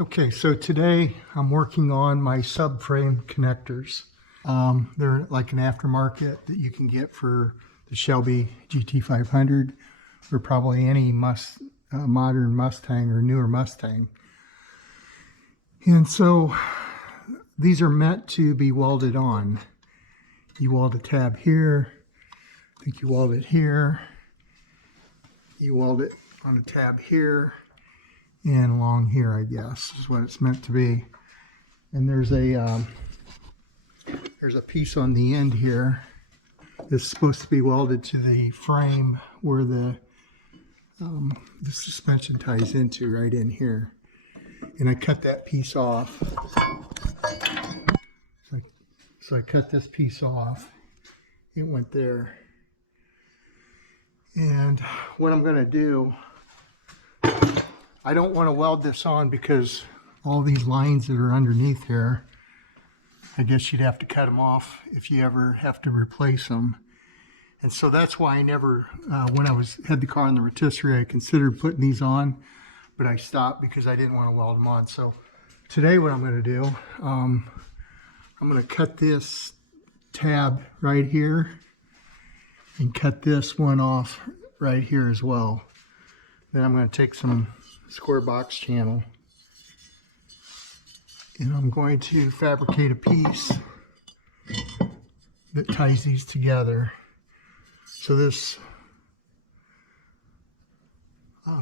Okay, so today I'm working on my subframe connectors. They're like an aftermarket that you can get for the Shelby GT500 or probably any modern Mustang or newer Mustang. And so these are meant to be welded on. You weld a tab here, I think you weld it here, you weld it on a tab here, and along here, I guess, is what it's meant to be. And there's a piece on the end here that's supposed to be welded to the frame where the suspension ties into, right in here. And I cut that piece off. So I cut this piece off. It went there. And what I'm going to do, I don't want to weld this on because all these lines that are underneath here, I guess you'd have to cut them off if you ever have to replace them. And so that's why I never, when I had the car in the rotisserie, I considered putting these on, but I stopped because I didn't want to weld them on. So today what I'm going to do, I'm going to cut this tab right here and cut this one off right here as well. Then I'm going to take some square box channel and I'm going to fabricate a piece that ties these together. So this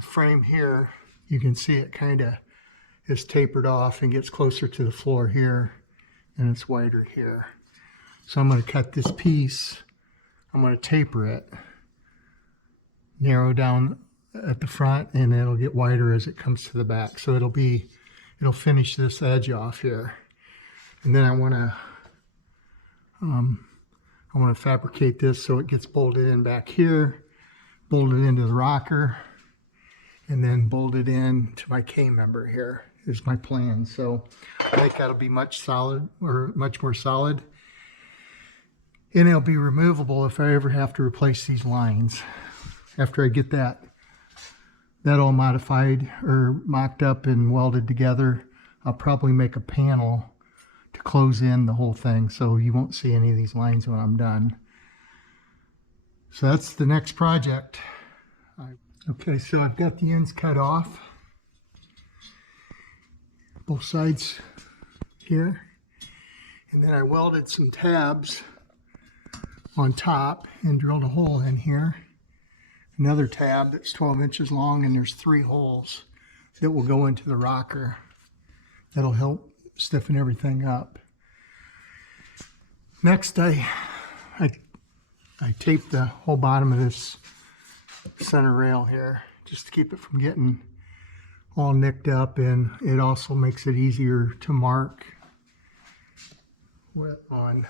frame here, you can see it kind of is tapered off and gets closer to the floor here, and it's wider here. So I'm going to cut this piece, I'm going to taper it, narrow down at the front, and it'll get wider as it comes to the back. So it'll finish this edge off here. And then I want to fabricate this so it gets bolted in back here, bolted into the rocker, and then bolted in to my K-member here is my plan. So I think that'll be much more solid. And it'll be removable if I ever have to replace these lines. After I get that all modified or mocked up and welded together, I'll probably make a panel to close in the whole thing so you won't see any of these lines when I'm done. So that's the next project. Okay, so I've got the ends cut off, both sides here, and then I welded some tabs on top and drilled a hole in here. Another tab that's 12 inches long, and there's 3 holes that will go into the rocker. That'll help stiffen everything up. Next, I taped the whole bottom of this center rail here just to keep it from getting all nicked up, and it also makes it easier to mark on.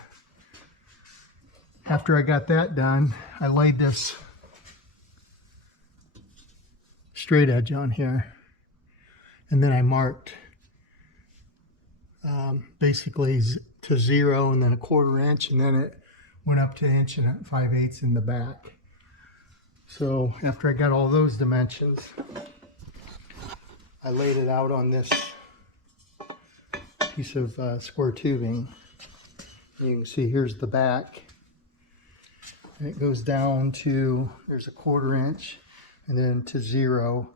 After I got that done, I laid this straight edge on here, and then I marked basically to 0 and then 1/4 inch, and then it went up to 1 5/8 inches in the back. So after I got all those dimensions, I laid it out on this piece of square tubing. You can see here's the back, and it goes down to, there's a 1/4 inch, and then to 0,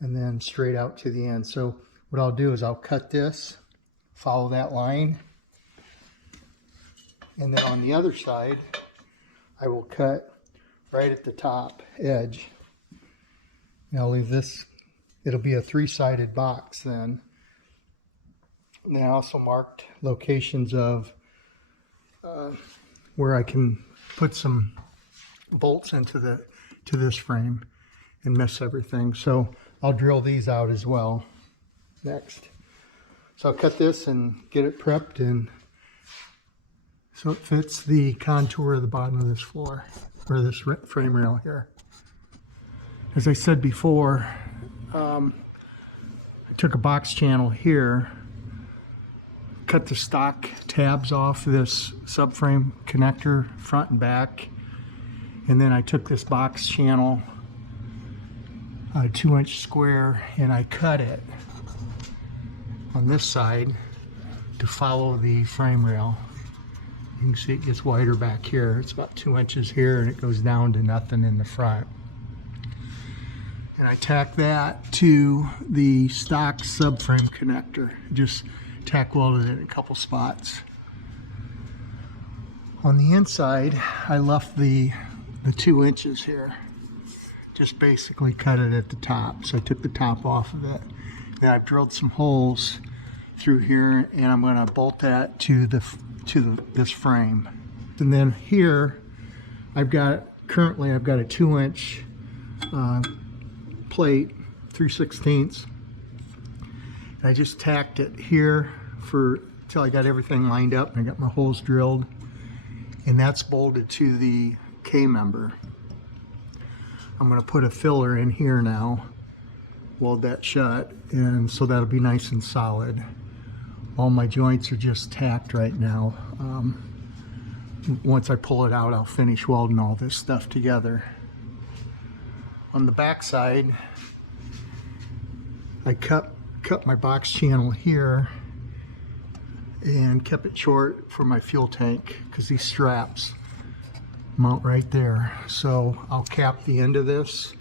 and then straight out to the end. So what I'll do is I'll cut this, follow that line, and then on the other side I will cut right at the top edge. And I'll leave this, it'll be a 3-sided box then. And then I also marked locations of where I can put some bolts into this frame and miss everything. So I'll drill these out as well next. So I'll cut this and get it prepped, and so it fits the contour of the bottom of this floor, or this frame rail here. As I said before, I took a box channel here, cut the stock tabs off this subframe connector front and back, and then I took this box channel, a 2-inch square, and I cut it on this side to follow the frame rail. You can see it gets wider back here. It's about 2 inches here, and it goes down to nothing in the front. And I tack that to the stock subframe connector. Just tack welded it in a couple spots. On the inside, I left the 2 inches here. Just basically cut it at the top. So I took the top off of it. Then I've drilled some holes through here, and I'm going to bolt that to this frame. And then here, currently I've got a 2-inch plate, 3/16. And I just tacked it here till I got everything lined up, and I got my holes drilled. And that's bolted to the K-member. I'm going to put a filler in here now, weld that shut, and so that'll be nice and solid. All my joints are just tacked right now. Once I pull it out, I'll finish welding all this stuff together. On the back side, I cut my box channel here and kept it short for my fuel tank because these straps mount right there. So I'll cap the end of this.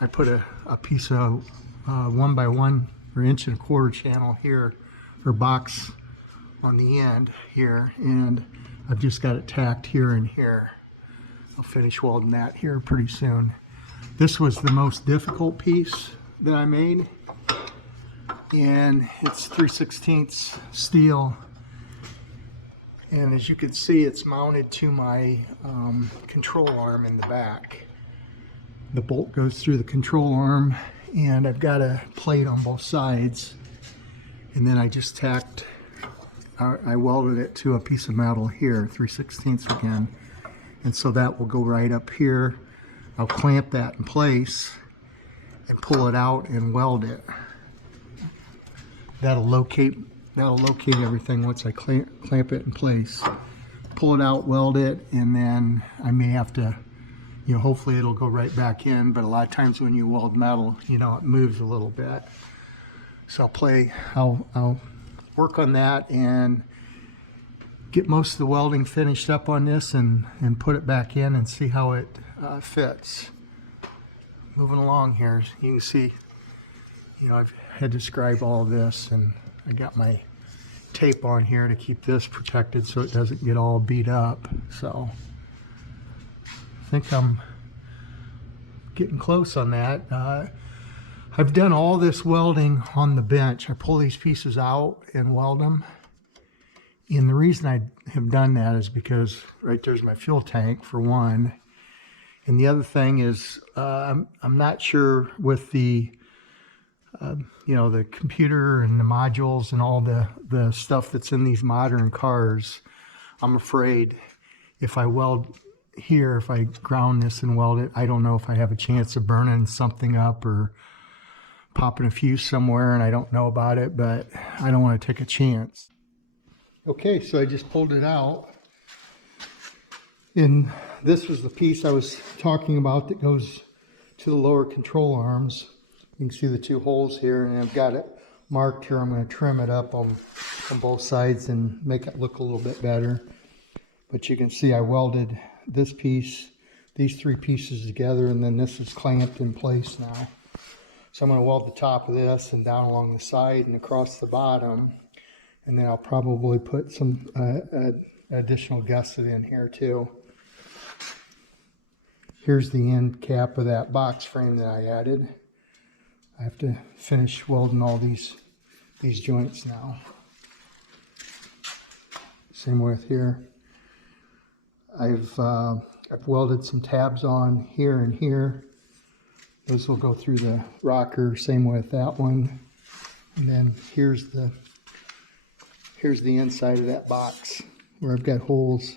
I put a piece of 1x1 or 1.25 inch channel here, or box on the end here, and I've just got it tacked here and here. I'll finish welding that here pretty soon. This was the most difficult piece that I made, and it's 3/16 steel. And as you can see, it's mounted to my control arm in the back. The bolt goes through the control arm, and I've got a plate on both sides. And then I just I welded it to a piece of metal here, 3/16 again. And so that will go right up here. I'll clamp that in place and pull it out and weld it. That'll locate everything once I clamp it in place. Pull it out, weld it, and then I may have to, hopefully it'll go right back in, but a lot of times when you weld metal, it moves a little bit. So I'll work on that and get most of the welding finished up on this and put it back in and see how it fits. Moving along here, you can see, I've had to scribe all this, and I got my tape on here to keep this protected so it doesn't get all beat up. So I think I'm getting close on that. I've done all this welding on the bench. I pull these pieces out and weld them. And the reason I have done that is because right there's my fuel tank for one. And the other thing is I'm not sure with the the computer and the modules and all the stuff that's in these modern cars. I'm afraid if I weld here, if I ground this and weld it, I don't know if I have a chance of burning something up or popping a fuse somewhere, and I don't know about it, but I don't want to take a chance. Okay, so I just pulled it out, and this was the piece I was talking about that goes to the lower control arms. You can see the 2 holes here, and I've got it marked here. I'm going to trim it up on both sides and make it look a little bit better. But you can see I welded this piece, these 3 pieces together, and then this is clamped in place now. So I'm going to weld the top of this and down along the side and across the bottom. And then I'll probably put some additional gusset in here too. Here's the end cap of that box frame that I added. I have to finish welding all these joints now. Same with here. I've welded some tabs on here and here. Those will go through the rocker. Same with that one. And then here's the inside of that box where I've got holes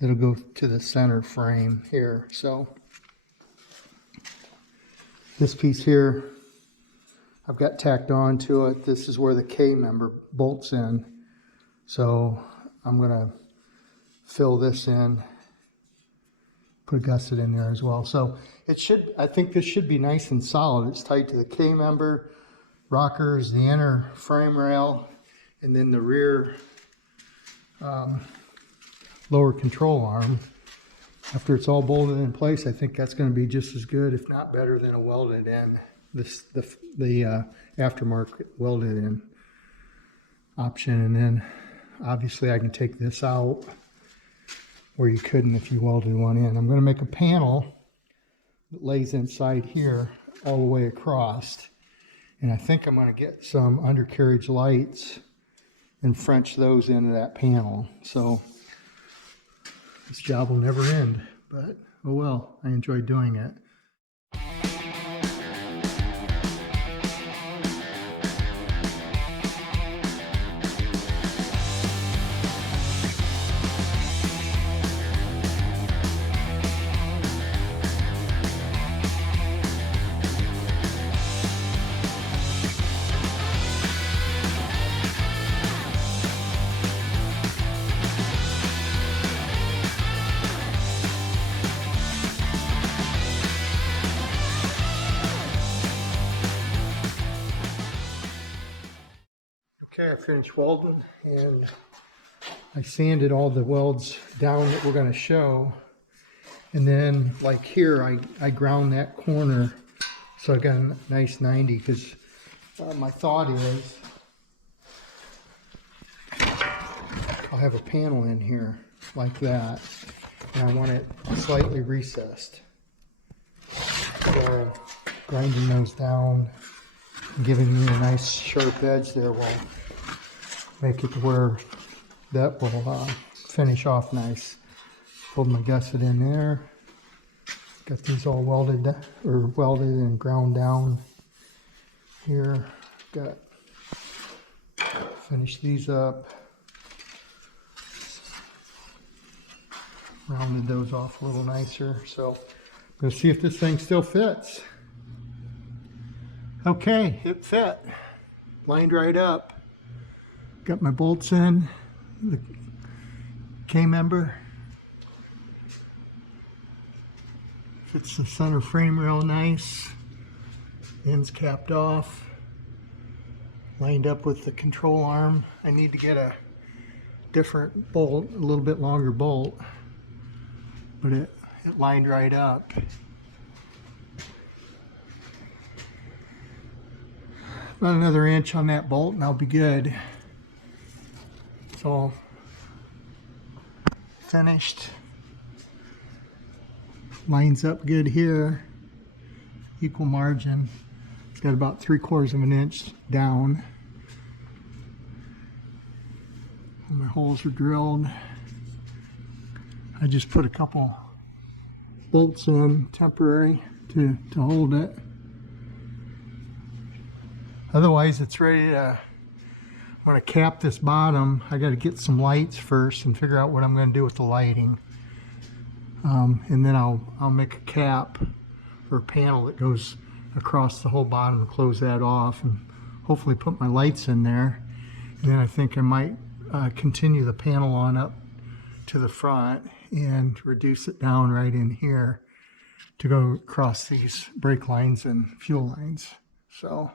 that'll go to the center frame here. So this piece here I've got tacked on to it. This is where the K-member bolts in. So I'm going to fill this in, put a gusset in there as well. So I think this should be nice and solid. It's tight to the K-member. rocker is the inner frame rail, and then the rear lower control arm. After it's all bolted in place, I think that's going to be just as good, if not better, than a welded in. The aftermarket welded in option. And then obviously I can take this out where you couldn't if you welded one in. I'm going to make a panel that lays inside here all the way across, and I think I'm going to get some undercarriage lights and French those into that panel. So this job will never end, but oh well, I enjoy doing it. Okay, I finished welding, and I sanded all the welds down that we're going to show. And then, like here, I ground that corner, so I got a nice 90, because my thought is I'll have a panel in here like that, and I want it slightly recessed. So grinding those down, giving me a nice sharp edge there will make it to where that will finish off nice. Pulled my gusset in there. Got these all welded and ground down here. Got finished these up. Rounded those off a little nicer. So let's see if this thing still fits. Okay, it fit. Lined right up. Got my bolts in, the K-member. Fits the center frame rail nice. Ends capped off. Lined up with the control arm. I need to get a different bolt, a little bit longer bolt, but it lined right up. About another inch on that bolt and I'll be good. It's all finished. Lines up good here. Equal margin. It's got about 3/4 of an inch down. All my holes are drilled. I just put a couple bolts in temporary to hold it. Otherwise, it's ready to, I'm going to cap this bottom. I got to get some lights first and figure out what I'm going to do with the lighting. And then I'll make a cap or a panel that goes across the whole bottom and close that off, and hopefully put my lights in there. And then I think I might continue the panel on up to the front and reduce it down right in here to go across these brake lines and fuel lines. So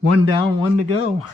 one down, one to go.